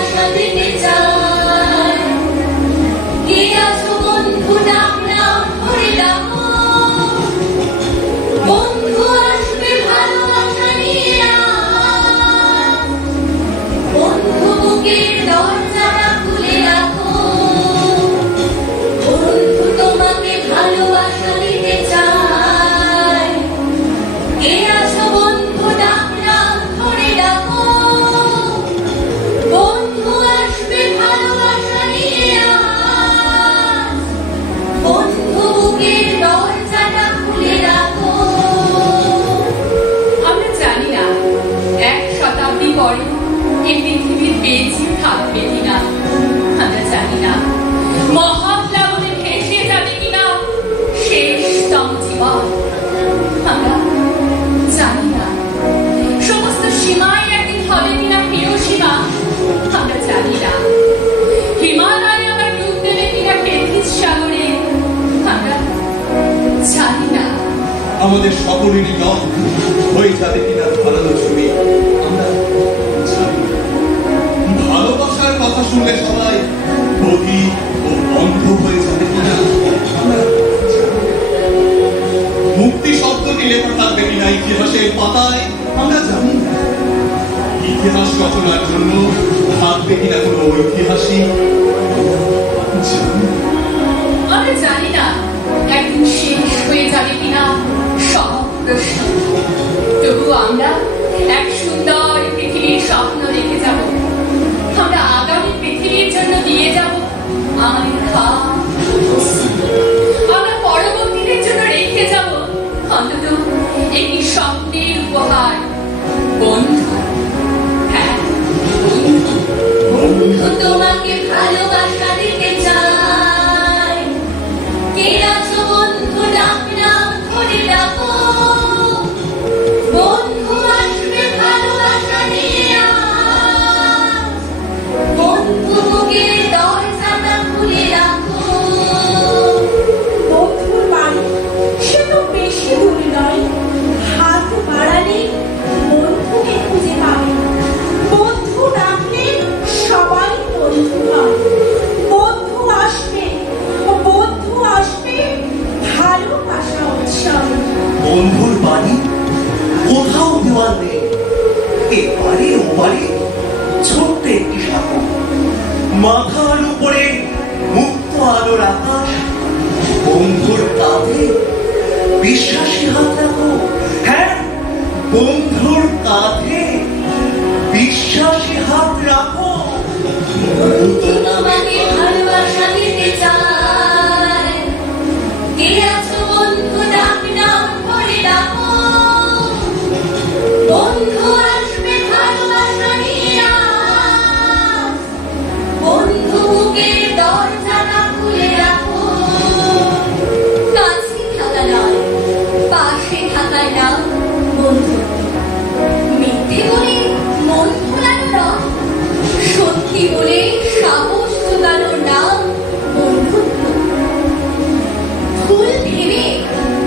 ভালোবাসা দিতে চাই। কে আছো বন্ধু ডাক নাও ধরে ডাকো, বন্ধু আসবে ভালোবাসা নিয়ে আজ, বন্ধু বুকের দরজাটা খুলে রাখো, বন্ধু তোমাকে ভালোবাসা দিতে চাই। কে আছো বন্ধু ডাক নাও ধরে ডাকো, বন্ধু আসবে ভালোবাসা নিয়ে আজ, বন্ধু বুকের দরজাটা খুলে রাখো। আমরা জানি না 1 শতাব্দী পরে এই পৃথিবী বেঁচে থাকবে কিনা, আমরা জানি না মহাপ্লাবনে ভেসে যাবে কিনা শেষতম জীবন, আমরা জানি না সমস্ত সীমায় একদিন হবে কিনা হিরোশিমা, আমরা জানি না হিমালয়ে আবার ডুব দেবে কিনা টেথিস সাগরে, আমরা জানি না আমাদের সকলেরই নাম হয়ে যাবে কিনা ধারালো ছবি, আমরা জানি না। ভালোবাসার কথা শুনলে সবাই বহি ও অন্ধ হয়ে যাবে কিনা, আমরা জানি না। মুক্তি শব্দটি লেখা থাকবে কিনা ইতিহাসের পাতায়, আমরা জানি না। ইতিহাস রচনার জন্য থাকবে কিনা কোনো ঐতিহাসিক, জানি না। আমরা জানি না একদিন শেষ হয়ে যাবে কিনা সব প্রশ্ন, তবু আমরা এক সুন্দর পৃথিবীর স্বপ্ন রেখে যাব, আমরা আগামী পৃথিবীর জন্য দিয়ে যাব আমাদের ঘাম, আমরা পরবর্তীদের জন্য রেখে যাব অন্তত একটি স্বপ্নের উপহার, বন্ধু। হ্যাঁ, বন্ধু। বন্ধু তোমাকে ভালোবাসা দিতে চাই। কে আছো বন্ধু ডাক নাও ধরে ডাকো, বন্ধু আসবে ভালোবাসা নিয়ে আজ, বন্ধু বুকের দরজাটা খুলে রাখো। বন্ধুর বাড়ি সে তো বেশি দূরে নয়, হাত বাড়ালে বন্ধুকে খুঁজে পাবে, বন্ধু ডাকলে সবাই বন্ধু হয়, বন্ধু আসবে ভালোবাসা উৎসবে। বন্ধুর বাড়ি কোথাও দেওয়াল নেই, এপারে ওপারে ছোট্ট একটি শাখা, মাথার উপরে মুক্ত আলোর আকাশ, বন্ধুর কাঁধে বিশ্বাসী হাত রাখো। হ্যাঁ, বন্ধুর কাঁধে বিশ্বাসী হাত রাখো। বন্ধু তোমাকে ভালোবাসা দিতে চাই। কে আছো বন্ধু ডাক নাও ধরে ডাকো, বন্ধু আসবে ভালোবাসা নিয়ে আজ, বন্ধু বুকের দরজাটা খুলে রাখো। কাছে থাকা নয়, পাশে থাকা নাও বন্ধু, মিথ্যে বলে মন ভোলানো নয়, সত্যি বলে সাহস জোগানোর নাম বন্ধুত্ব। ভুল ভেবে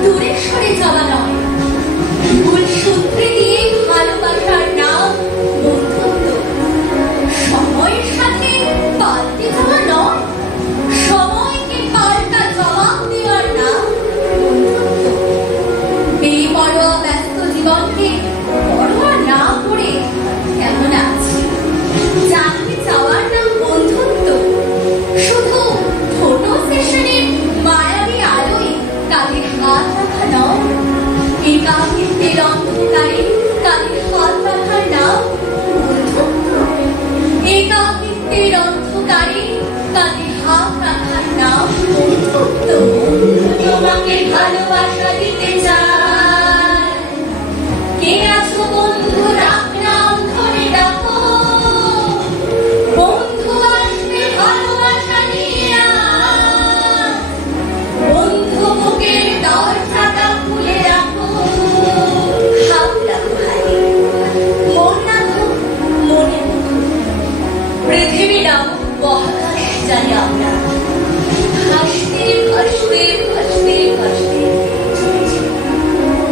দূরে সরে যাওয়া নয়, ভুল সূত্রে দিয়ে ভালোবাসার নাম বন্ধুত্ব। সময়ের সাথে পাল্টে যাওয়া নয়, সময়কে পাল্টা জবাব দেওয়ার নাম বন্ধুত্ব। বেপরোয়া ব্যস্ত জীবনকে পরোয়া না করে কেমন আছি জানতে চাওয়ার নাম বন্ধুত্ব। শুধু ফটো সেশনের মায়াবী আলোয় কাঁধে হাত রাখা নয়, একাকিত্বের অন্ধকারে কাঁধে হাত রাখার নাম বন্ধুত্ব। একাকিত্বের অন্ধকারে কাঁধে হাত রাখার নাম বন্ধুত্ব। তোমাকে ভালোবাসা দিতে চাই। কে আছো বন্ধু ডাক নাও ধরে ডাকো, বন্ধু আসবে ভালোবাসা নিয়ে আজ, বন্ধু বুকের দরজাটা খুলে রাখো। হাত রাখো হাতে, মন রাখো মনে, পৃথিবী নাও মহাকাশ জানি আমরা, ভাসতে ভাসতে ভাসতে ভাসতে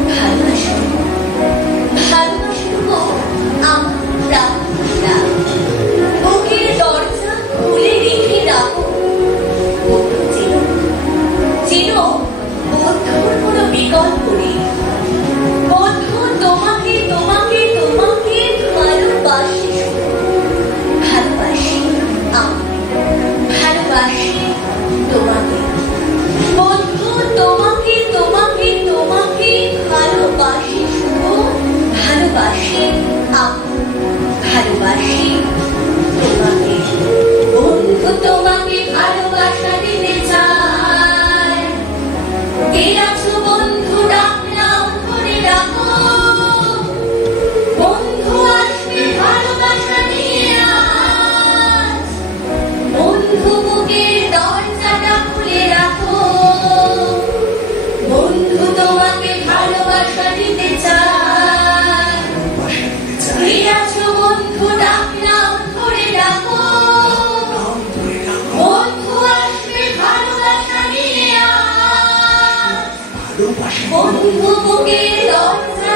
ভালোবাসা ভালোবাসা আমার প্রাণ বুকের বন্ধু বুকে দরজা